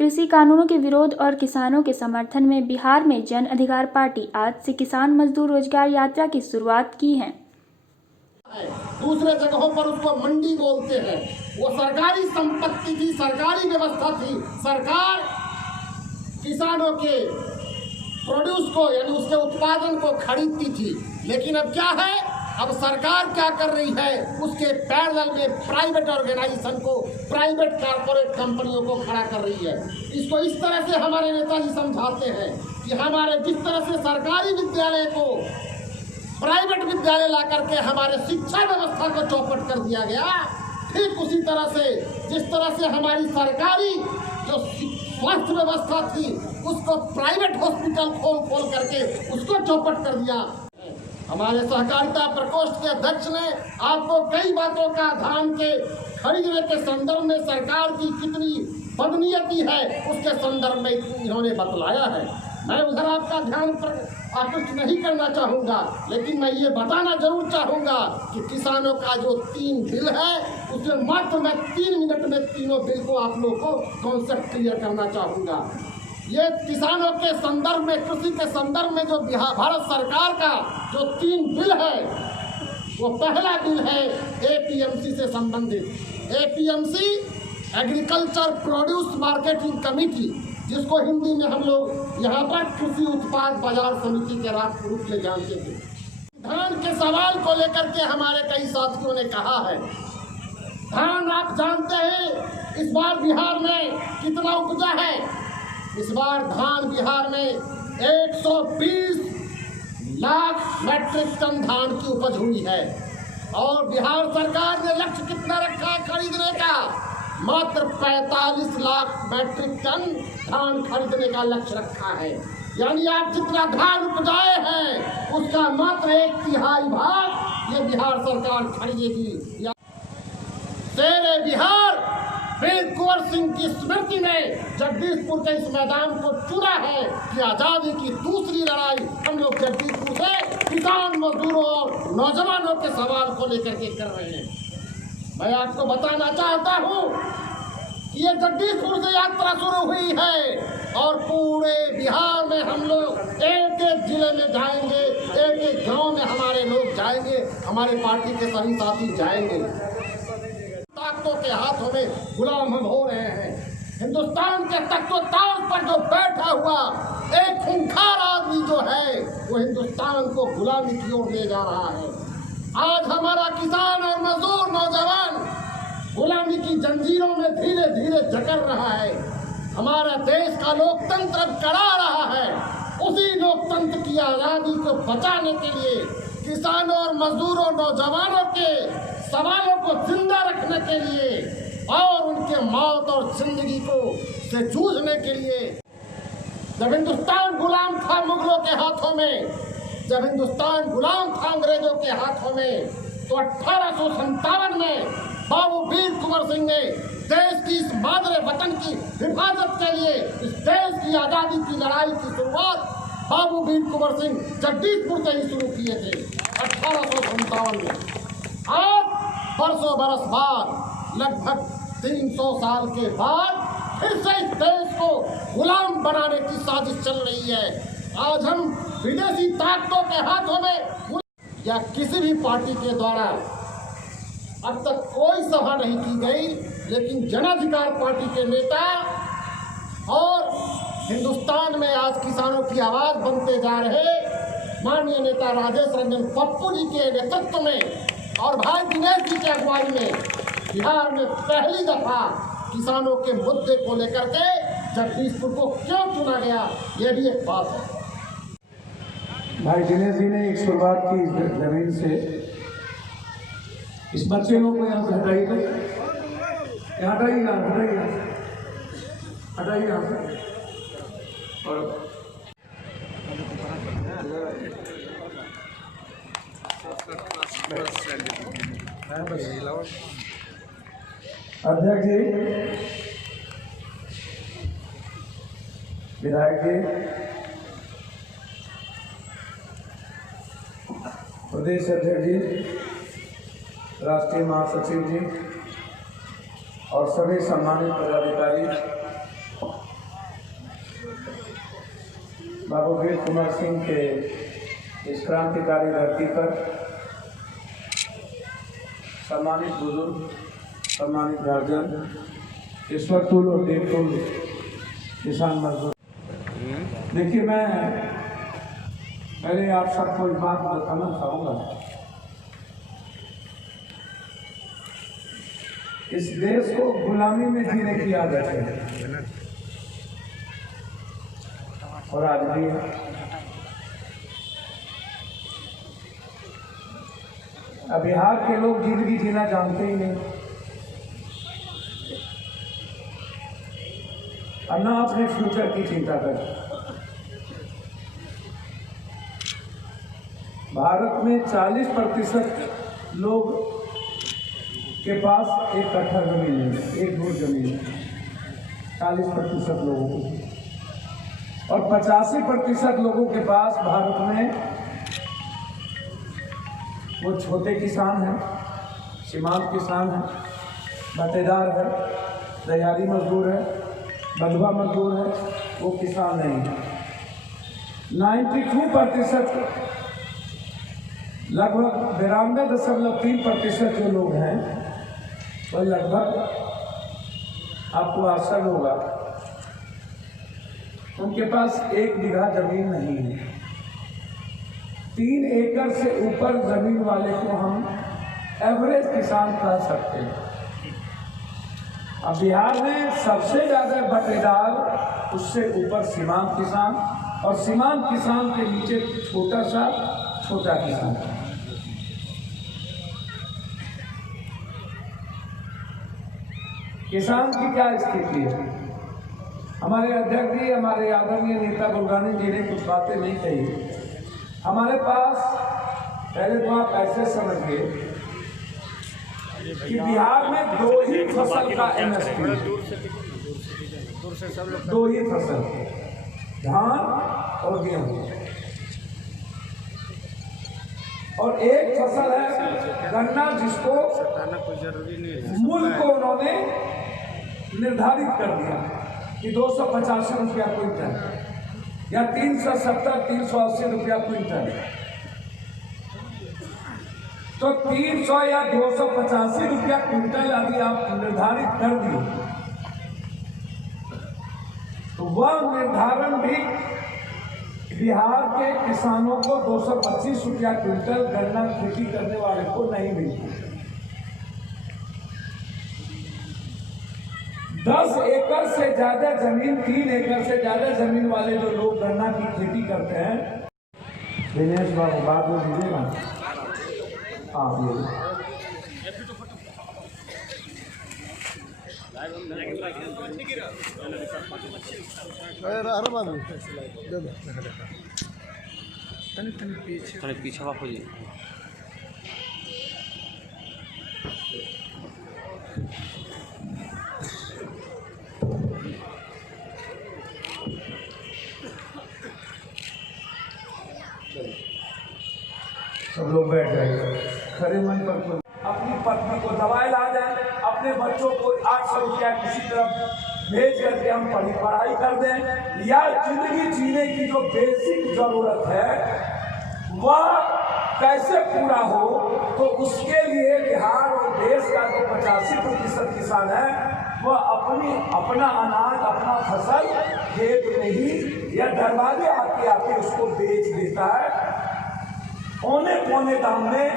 कृषि कानूनों के विरोध और किसानों के समर्थन में बिहार में जन अधिकार पार्टी आज से किसान मजदूर रोजगार यात्रा की शुरुआत की है। दूसरे जगहों पर उसको मंडी बोलते हैं। वो सरकारी संपत्ति थी, सरकारी व्यवस्था थी। सरकार किसानों के प्रोड्यूस को यानी उसके उत्पादन को खरीदती थी। लेकिन अब क्या है, अब सरकार क्या कर रही है, उसके पैरेलल में प्राइवेट ऑर्गेनाइजेशन को, प्राइवेट कारपोरेट कंपनियों को खड़ा कर रही है। इसको इस तरह से हमारे नेताजी समझाते हैं कि हमारे जिस तरह से सरकारी विद्यालय को प्राइवेट विद्यालय ला करके हमारे शिक्षा व्यवस्था को चौपट कर दिया गया, ठीक उसी तरह से जिस तरह से हमारी सरकारी जो स्वास्थ्य व्यवस्था थी उसको प्राइवेट हॉस्पिटल खोल करके उसको चौपट कर दिया। हमारे सहकारिता प्रकोष्ठ के अध्यक्ष ने आपको कई बातों का धान के खरीदने के संदर्भ में सरकार की कितनी बदनीयती है उसके संदर्भ में इन्होंने बतलाया है। मैं उधर आपका ध्यान आकृष्ट नहीं करना चाहूँगा, लेकिन मैं ये बताना जरूर चाहूँगा कि किसानों का जो 3 बिल है उसमें मात्र मैं 3 मिनट में तीनों बिल को आप लोग को कॉन्सेप्ट क्लियर करना चाहूँगा। ये किसानों के संदर्भ में, कृषि के संदर्भ में जो भारत सरकार का जो 3 बिल है, वो पहला बिल है एपीएमसी से संबंधित। APMC agriculture produce marketing committee, जिसको हिंदी में हम लोग यहाँ पर कृषि उत्पाद बाजार समिति के रूप में जानते थे। धान के सवाल को लेकर के हमारे कई साथियों ने कहा है, धान आप जानते हैं इस बार बिहार में कितना उपजा है। इस बार धान बिहार में 120 लाख मैट्रिक टन धान की उपज हुई है और बिहार सरकार ने लक्ष्य कितना रखा है खरीदने का, मात्र 45 लाख मैट्रिक टन धान खरीदने का लक्ष्य रखा है। यानी आप जितना धान उपजाए हैं उसका मात्र 1/3 भाग ये बिहार सरकार खरीदेगी। तेरे बिहार वीर कुंवर सिंह की स्मृति में जगदीशपुर के इस मैदान को चुना है कि आजादी की दूसरी लड़ाई हम लोग जगदीशपुर से किसान मजदूरों और नौजवानों के सवाल को लेकर के कर रहे हैं। मैं आपको बताना चाहता हूँ कि ये जगदीशपुर से यात्रा शुरू हुई है और पूरे बिहार में हम लोग एक एक जिले में जाएंगे, एक एक गांव में हमारे लोग जाएंगे, हमारे पार्टी के सभी साथी जाएंगे। ताकतों के हाथों में गुलाम हम हो रहे हैं। हिंदुस्तान के तख्तों पर जो बैठा हुआ एक खूंखार आदमी जो है वो हिंदुस्तान को गुलामी की ओर ले जा रहा है। आज हमारा किसान और मजदूर नौजवान गुलामी की जंजीरों में धीरे धीरे जकड़ रहा है। हमारा देश का लोकतंत्र कड़ा रहा है। उसी लोकतंत्र की आज़ादी को बचाने के लिए किसानों और मजदूरों नौजवानों के सवालों को जिंदा रखने के लिए और उनके मौत और जिंदगी को से जूझने के लिए, जब हिंदुस्तान गुलाम था मुगलों के हाथों में, जब हिंदुस्तान गुलाम था अंग्रेजों के हाथों में, तो 1857 में बाबू वीर कुंवर सिंह ने देश की इस मादरे वतन की हिफाजत के लिए, इस देश की आज़ादी की लड़ाई की शुरुआत बाबू वीर कुंवर सिंह जगदीशपुर से ही शुरू किए थे 1857 में। आज बरसों बरस बाद, लगभग 300 साल के बाद फिर से इस देश को गुलाम बनाने की साजिश चल रही है। आज हम विदेशी ताकतों के हाथों में या किसी भी पार्टी के द्वारा अब तक कोई सभा नहीं की गई, लेकिन जन अधिकार पार्टी के नेता और हिंदुस्तान में आज किसानों की आवाज़ बनते जा रहे माननीय नेता राजेश रंजन पप्पू जी के नेतृत्व में और भाई दिनेश जी की अगुवाई में बिहार में पहली दफा किसानों के मुद्दे को लेकर के जगदीशपुर को क्यों चुना गया, ये भी एक बात है। भाई दिनेश जी ने एक शुरुआत की जमीन से। इस बच्चे लोग को यहाँ से हटाइएगा, हटाइए यहाँ से। और अध्यक्ष जी, विधायक जी, प्रदेश अध्यक्ष जी, राष्ट्रीय महासचिव जी और सभी सम्मानित पदाधिकारी, बाबू वीर कुंवर सिंह के इस क्रांतिकारी धरती पर सम्मानित बुजुर्ग, सम्मानित गार्जियन, ईश्वरकुल और देवकुल किसान मजदूर, देखिए मैं पहले आप सबको एक बात बताना चाहूँगा। इस देश को गुलामी में जीने की आदत है और आज भी है। अब बिहार के लोग जिंदगी जीना जानते ही नहीं और ना अपने फ्यूचर की चिंता करते। भारत में 40% लोग के पास एक कट्ठा जमीन है, एक धूर जमीन है, 40% लोगों को, और 85% लोगों के पास भारत में वो छोटे किसान हैं, सीमांत किसान हैं, बटेदार है, दिहाड़ी मजदूर है, बंधुआ मजदूर है, वो किसान नहीं है। 92% लगभग 92.3% जो लोग हैं वह लगभग आपको आश्चर्य होगा उनके पास 1 बीघा जमीन नहीं है। 3 एकड़ से ऊपर जमीन वाले को हम एवरेज किसान कह सकते हैं। अब बिहार में सबसे ज्यादा बटेदार, उससे ऊपर सीमांत किसान, और सीमांत किसान के नीचे छोटा किसान। किसान की क्या स्थिति है? हमारे अध्यक्ष जी, हमारे आदरणीय नेता बुलगानी जी ने कुछ बातें नहीं कही। हमारे पास पहले तो आप ऐसे समझिए कि बिहार में 2 ही फसल का एमएसपी, 2 ही फसल, धान और गेहूं, और एक फसल है गन्ना, जिसको मूल्य को उन्होंने निर्धारित कर दिया कि 285 रुपया क्विंटल या 370-380 रुपया क्विंटल। तो 300 या 285 रुपया क्विंटल यदि आप निर्धारित कर दिए तो वह निर्धारण भी बिहार के किसानों को 225 रुपया क्विंटल गन्ना खेती करने वाले को नहीं मिलती। 10 एकड़ से ज्यादा जमीन, 3 एकड़ से ज्यादा जमीन वाले जो लोग गन्ना की खेती करते हैं, दिनेश बाबू बात में दीजिएगा आप ये पीछे वापस हो जाए। सब लोग बैठ जाएंगे खड़े मन पर। अपनी पत्नी को दवाई ला जाए, अपने बच्चों को 800 रुपया किसी तरफ भेज करके हम पढ़ाई कर दें, या जिंदगी जीने की जो बेसिक जरूरत है वह कैसे पूरा हो, तो उसके लिए बिहार और देश का जो 85% किसान है वह अपना अनाज, अपना फसल खेत में ही या दरवाजे आके उसको बेच देता है औने पौने दाम में।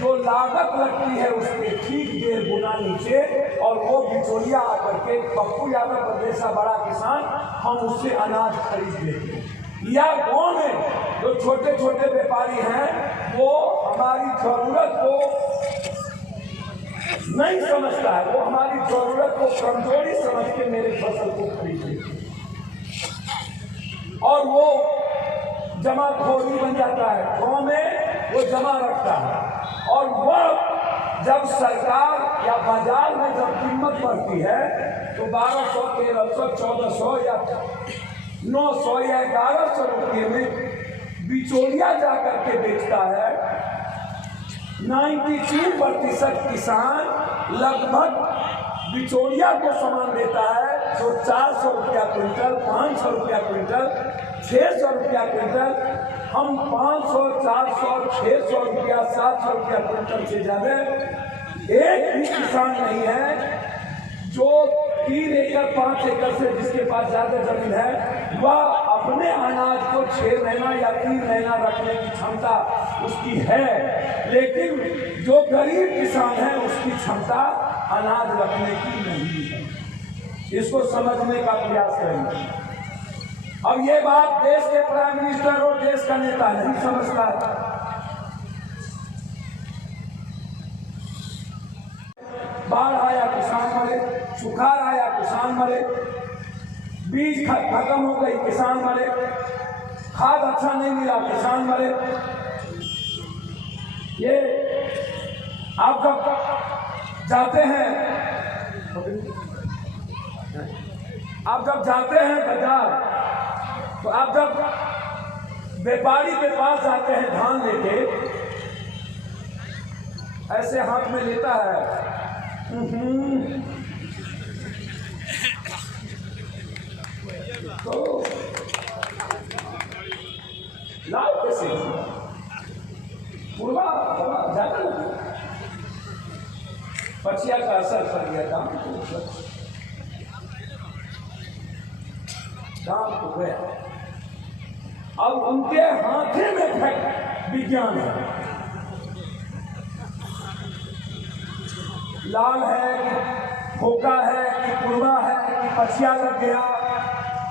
जो लागत लगती है उसके ठीक 1.5 गुना नीचे, और वो बिचौलिया आकर के पप्पू यादव प्रदेशा बड़ा किसान, हम उससे अनाज खरीद लेते हैं। या गाँव में जो छोटे छोटे व्यापारी हैं वो हमारी जरूरत को नहीं समझता है, वो हमारी जरूरत को कमजोरी समझ के मेरे फसल को खरीद लेते हैं और वो जमाखोरी बन जाता है। गाँव में वो जमा रखता है और वह जब सरकार या बाजार में जब कीमत बढ़ती है तो 1200, 1300, 1400 या 900 या 1100 रुपये में बिचौलिया जाकर के बेचता है। 93% किसान लगभग बिचौलिया को सामान देता है तो 400 रुपया क्विंटल, 500 रुपया क्विंटल, 600 रुपया क्विंटल, हम 500, 400, 600 रुपया, 700 रुपया क्विंटल से ज्यादा एक भी किसान नहीं है जो 3 एकड़ 5 एकड़ से जिसके पास ज्यादा जमीन है वह अपने अनाज को 6 महीना या 3 महीना रखने की क्षमता उसकी है, लेकिन जो गरीब किसान है उसकी क्षमता अनाज रखने की नहीं है। इसको समझने का प्रयास करेंगे। अब ये बात देश के प्राइम मिनिस्टर और देश का नेता नहीं समझता है। बाढ़ आया किसान मरे, सुखाड़ आया किसान मरे, बीज खत्म हो गई किसान मरे, खाद अच्छा नहीं मिला किसान मरे। ये आप जब जाते हैं बाजार, तो आप जब व्यापारी के पास जाते हैं धान लेके, ऐसे हाथ में लेता है, तो लाभ कैसे पूर्वा ज्यादा लगे, पछिया का असर कर गया, दाम तो गया। अब उनके हाथे में विज्ञान है, लाल है कि भोका है कि पूर्वा है कि पछिया लग गया।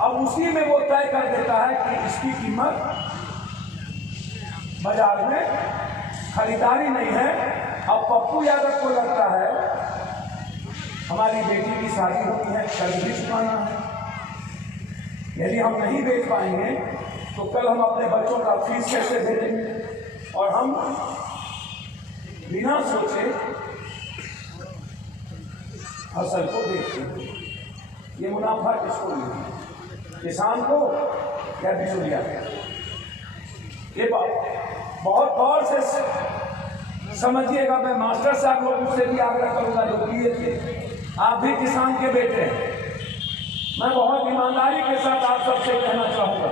अब उसी में वो तय कर देता है कि इसकी कीमत बाजार में खरीदारी नहीं है। अब पप्पू यादव को लगता है हमारी बेटी की शादी होती है, कर्ज भी चुकाना है, यदि हम नहीं बेच पाएंगे तो कल हम अपने बच्चों का फीस कैसे भेजेंगे, और हम बिना सोचे फसल को बेचते हैं। ये मुनाफा किसको मिलेगा, किसान को या बिचौलिया? ये बहुत गौर से समझिएगा। मैं मास्टर साहब लोगों से भी आग्रह करूंगा जो दिए थे, आप भी किसान के बेटे हैं। मैं बहुत ईमानदारी के साथ आप सबसे कहना चाहूँगा,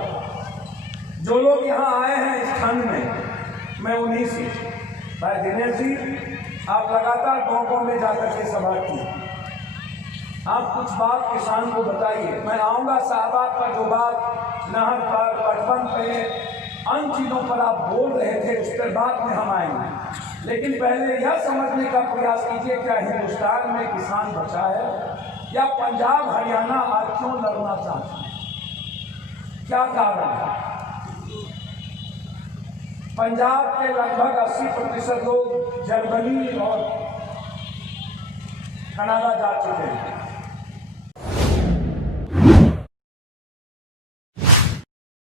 जो लोग यहाँ आए हैं इस ठंड में, मैं उन्हीं से, भाई दिनेश जी आप लगातार गाँव में जाकर के सभा की, आप कुछ बात किसान को बताइए। मैं आऊँगा शाहबाद पर, जो बात नहर पर, पटवन पे, अन्य चीज़ों पर आप बोल रहे थे उस पर बाद में हम आएंगे, लेकिन पहले यह समझने का प्रयास कीजिए क्या हिंदुस्तान में किसान बचा है या पंजाब हरियाणा आज क्यों लड़ना चाहते हैं, क्या कारण है? पंजाब के लगभग 80% लोग जर्मनी और कनाडा जा चुके हैं,